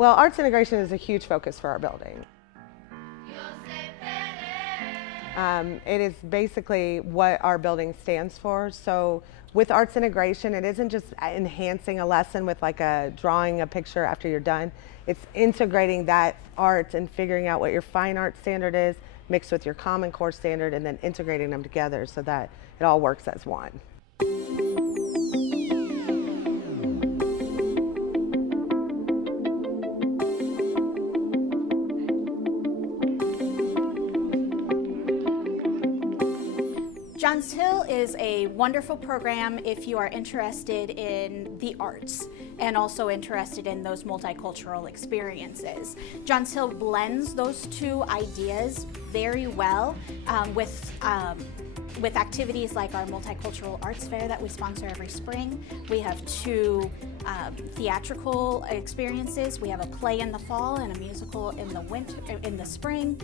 Well, arts integration is a huge focus for our building. It is basically what our building stands for. So with arts integration, it isn't just enhancing a lesson with like drawing a picture after you're done. It's integrating that art and figuring out what your fine art standard is mixed with your Common Core standard and then integrating them together so that it all works as one. Johns Hill is a wonderful program if you are interested in the arts and also interested in those multicultural experiences. Johns Hill blends those two ideas very well with activities like our Multicultural Arts Fair that we sponsor every spring. We have two theatrical experiences. We have a play in the fall and a musical in the spring.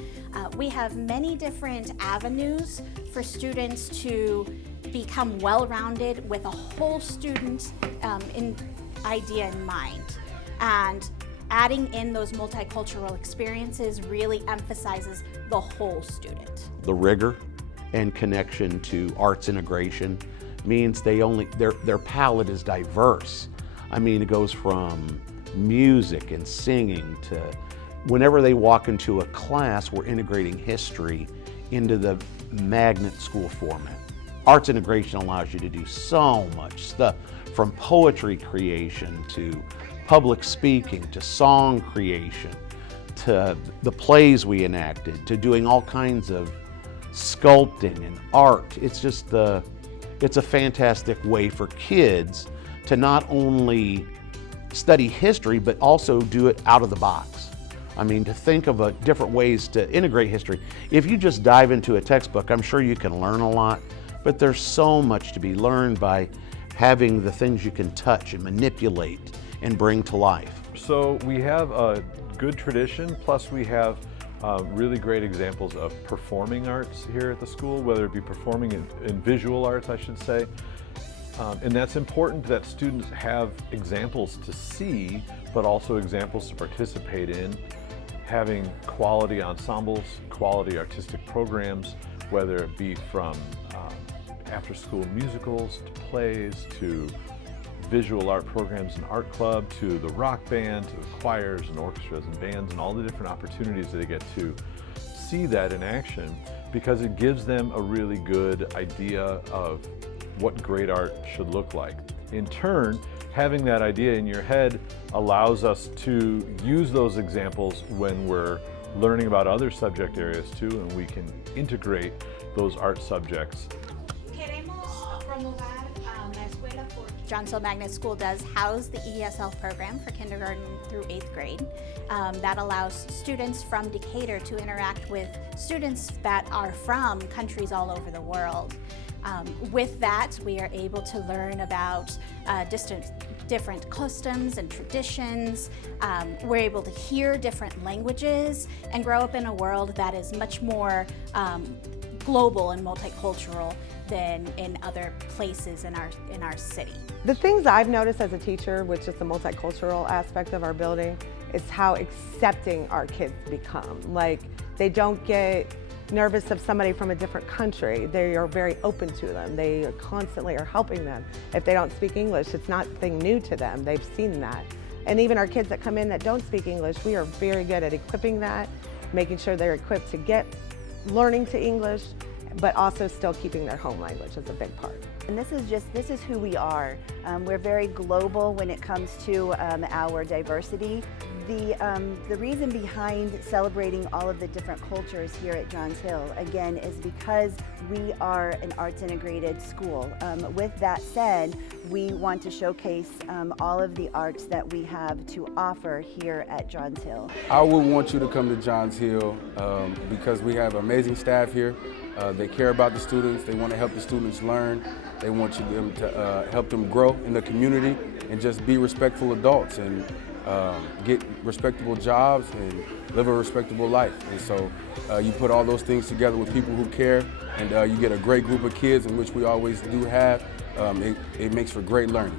We have many different avenues for students to become well-rounded with a whole student idea in mind. And adding in those multicultural experiences really emphasizes the whole student. The rigor and connection to arts integration means their palette is diverse. I mean, it goes from music and singing to whenever they walk into a class, we're integrating history into the magnet school format. Arts integration allows you to do so much stuff, from poetry creation to public speaking to song creation to the plays we enacted to doing all kinds of sculpting and art. It's a fantastic way for kids to not only study history, but also do it out of the box. I mean, to think of different ways to integrate history. If you just dive into a textbook, I'm sure you can learn a lot, but there's so much to be learned by having the things you can touch and manipulate and bring to life. So we have a good tradition, plus we have really great examples of performing arts here at the school, whether it be performing in visual arts, I should say. And that's important that students have examples to see, but also examples to participate in. Having quality ensembles, quality artistic programs, whether it be from after-school musicals to plays to visual art programs and art club to the rock band to the choirs and orchestras and bands and all the different opportunities that they get to see that in action, because it gives them a really good idea of what great art should look like. In turn, having that idea in your head allows us to use those examples when we're learning about other subject areas too, and we can integrate those art subjects. Johns Hill Magnet School does house the ESL program for kindergarten through 8th grade. That allows students from Decatur to interact with students that are from countries all over the world. With that, we are able to learn about different customs and traditions. We're able to hear different languages and grow up in a world that is much more global and multicultural than in other places in our city. The things I've noticed as a teacher, which is the multicultural aspect of our building, is how accepting our kids become. Like, they don't get nervous of somebody from a different country. They are very open to them. They constantly are helping them. If they don't speak English, it's nothing new to them. They've seen that. And even our kids that come in that don't speak English, we are very good at equipping that, making sure they're equipped to get learning to English, but also still keeping their home language is a big part. And this is who we are. We're very global when it comes to our diversity. The reason behind celebrating all of the different cultures here at Johns Hill, again, is because we are an arts integrated school. With that said, we want to showcase all of the arts that we have to offer here at Johns Hill. I would want you to come to Johns Hill because we have amazing staff here. They care about the students. They want to help the students learn. They want them to help them grow in the community and just be respectful adults and get respectable jobs and live a respectable life. And so you put all those things together with people who care, and you get a great group of kids, in which we always do have. It makes for great learning.